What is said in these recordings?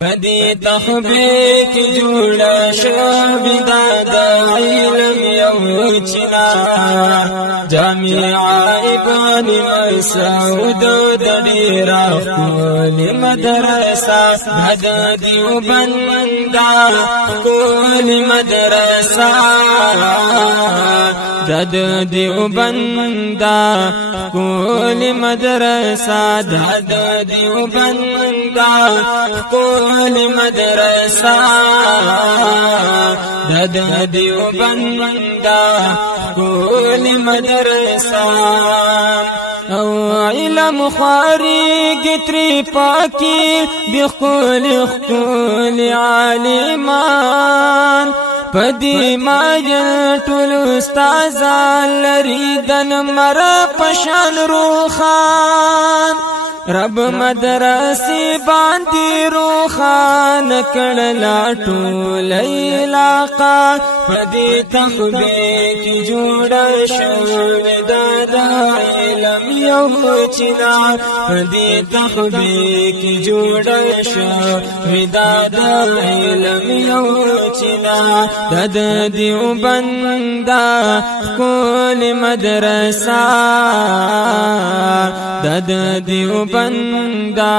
پدی تخبیق جوڑا شابدا دا علم یو چنا جامعہ ابن مسعود دڑیرا کول مدرسہ بھد دیوبندہ کول مدرسہ دد دیوبندہ کول مدرسہ دد دیوبندہ کول مدرسہ دد دیوبندہ کول مدرسہ او علم خواری گتری پاکی بخول خول عالمان پدی ماجن ټول استادان لري دن مر پشان روخان رب مدرسی باندې روخان کړلا ټول علاقہ پدی تخبیق جوړ شوی د علم یو چنا پدی تخبیق جوړ شوی د علم یو چنا دد دیوبندہ کول مدرسہ دد دیوبندہ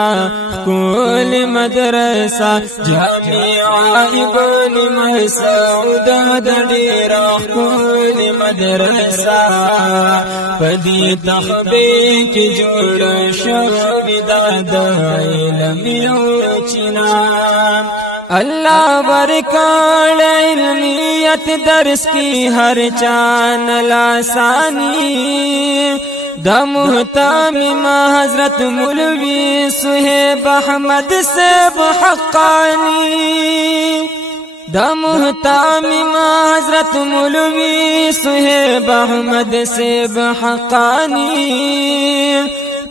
کول مدرسہ جامعہ ابن مسعود دڑیرا کول مدرسہ پدی تخبیق جوڑ شوی د علم یو چنا اللہ برکال علمیت درس کی ہر چان لاسانی دا محتمم حضرت مولوی صہیب احمد صاحب حقانی دا محتمم حضرت مولوی صہیب احمد صاحب حقانی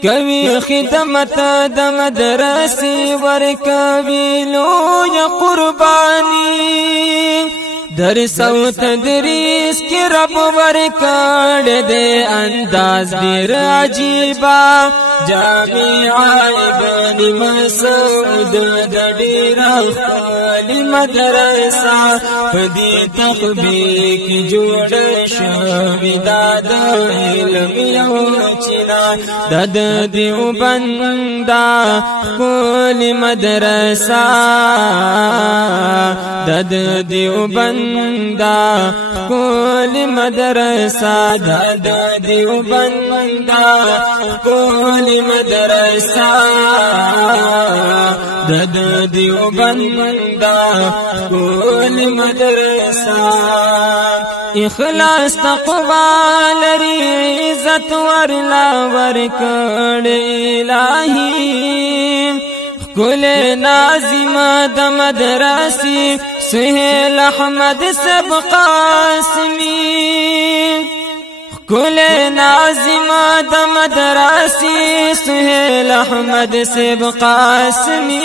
کوي خدمت د مدرسې ورکوي لوی قرباني درس او تدریس کی رب ورکړ دې انداز ډیر عجیبا جامعہ ابن مسعود ډیر خالي مدرسہ پدی تخبیق جوړ شوی د علم یو چنا دد دیوبندہ کول مدرسہ دد دیوبندہ کول مدرسہ دد دیوبندہ کول مدرسہ دد دیوبندہ کول مدرسہ اخلاص تقوی لري عزت ورلا ورکړ الہی کل ناظم د مدرسی سہیل احمد صاحب قاسمی کل ناظم د مدرسی سہیل احمد صاحب قاسمی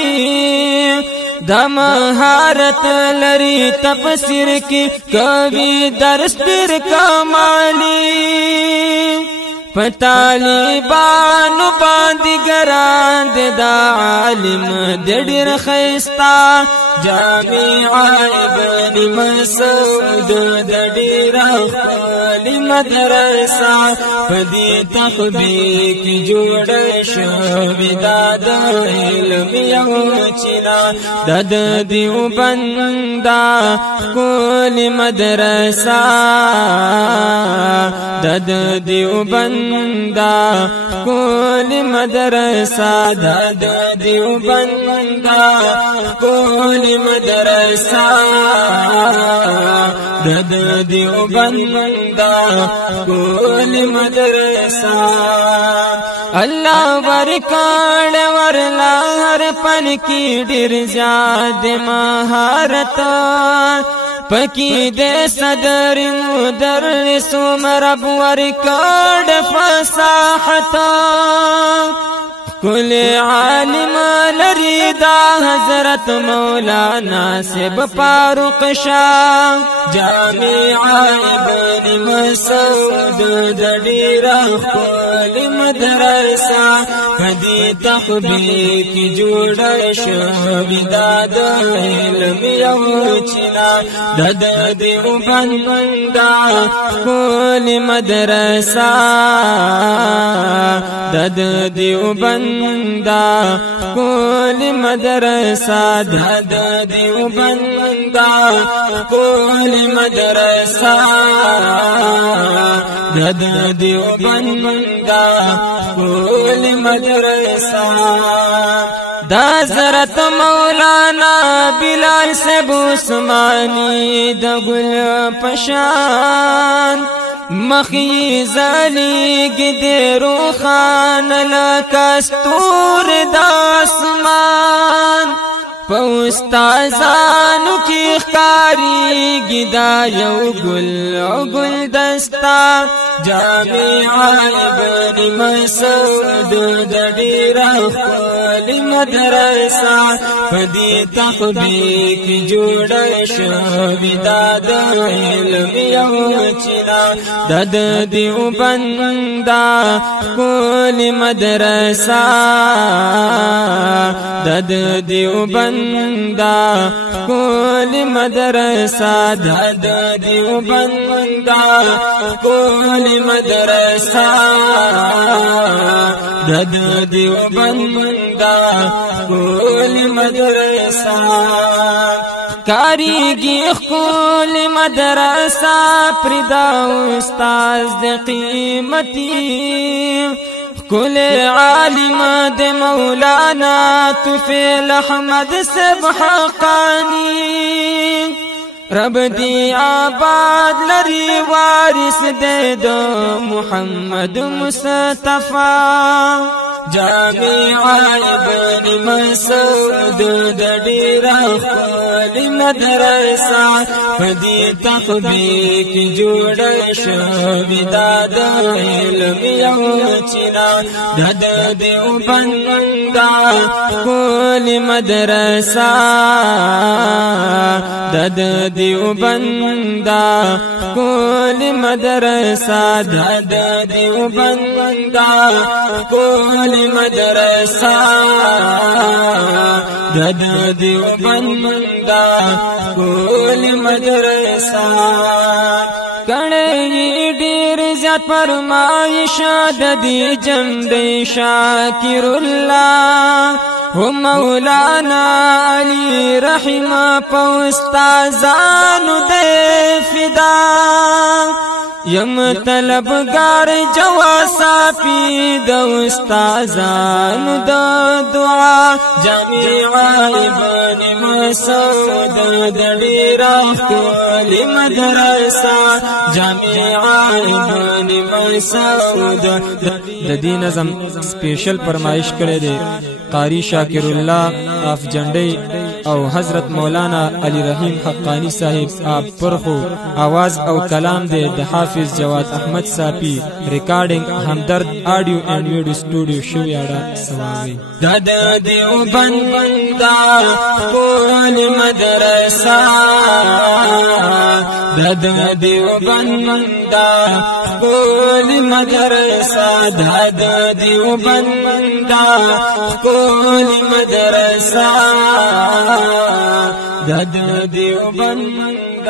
دا مہارت لری تفسیر کی کبھی درس پھر کمالی پتالیبانو باندې ګران دا عالم ډېر خيستا جامعہ ابن مسعود ډېر خالي مدرسہ پدی تخبیق جوړ شوی د علم یو چنا دد دیوبندہ کول مدرسہ دد دیوبندہ کول مدرسہ دد دیوبندہ کول مدرسہ دد دیوبندہ کول مدرسہ اللہ ورکاڑ ورلا ہر پن کی ډیر زیاد مہارت پکی دے صدر مدرس مرب ورکاڑ فصاحت کل عالم لري دا حضرت مولانا سب فاروق شاه جامع ابن مسعود د ډیر خپل مدرسه کدي تخبي کی جوړ شو بداد علم یو چنا د دیوبند کل مدرسه د دیوبند کل مدرسہ د دیوبند کل مدرسہ د دیوبند کل مدرسہ دا حضرت مولانا بلال صاحب عثمانی د گل پشان مخی زلیگ دیرو خان لکستور داسمان پوستازانو کی خکاری گدا یو گل دستا جامع ابن مسعود د ډیر خپل مدرسه پدی تخبی کی جوړ شو بداد علم یو چنا د دیوبند کل مدرسه د دیوبند کل مدرسه د دیوبند کل مدرسہ د دیوبند کل مدرسہ کاریگی کل مدرسہ پردا استاذ د قیمتی کل عالم د مولانا طفیل احمد صاحب حقانی رب دی آباد لری وارث دے دو محمد مصطفی جامع ابن مسعود د ډیر خپل مدرسه پدی تخبی کی جوړ شو بداد علم یو چنا د دیوبند کل مدرسه د دیوبند کل مدرسہ د دیوبند کل مدرسہ د دیوبند کل مدرسہ کړي ډیر زیات فرمایش د دې جنبې شاکر الله هو مولانا علی رحمه پوستازانو دې فدا یم طلبگار جوا صافی د استادانو د دعا جامع ابن مسعود د ډیر خپل مدرسه جامع ابن مسعود د دې نظم سپیشل فرمایش کړی دی قاری شاکر الله افجنډی او حضرت مولانا علی رحیم حقانی صاحب آپ پرخو आवाज او کلام دے د حافظ جواد احمد صافی ریکارڈنگ ہمدرد آڈیو اینڈ ویڈیو اسٹوڈیو شویاڑا سواوی دد دیوبند کل مدرسہ دد دیوبند کل مدرسہ دد دیوبند کل مدرسہ دد دیوبند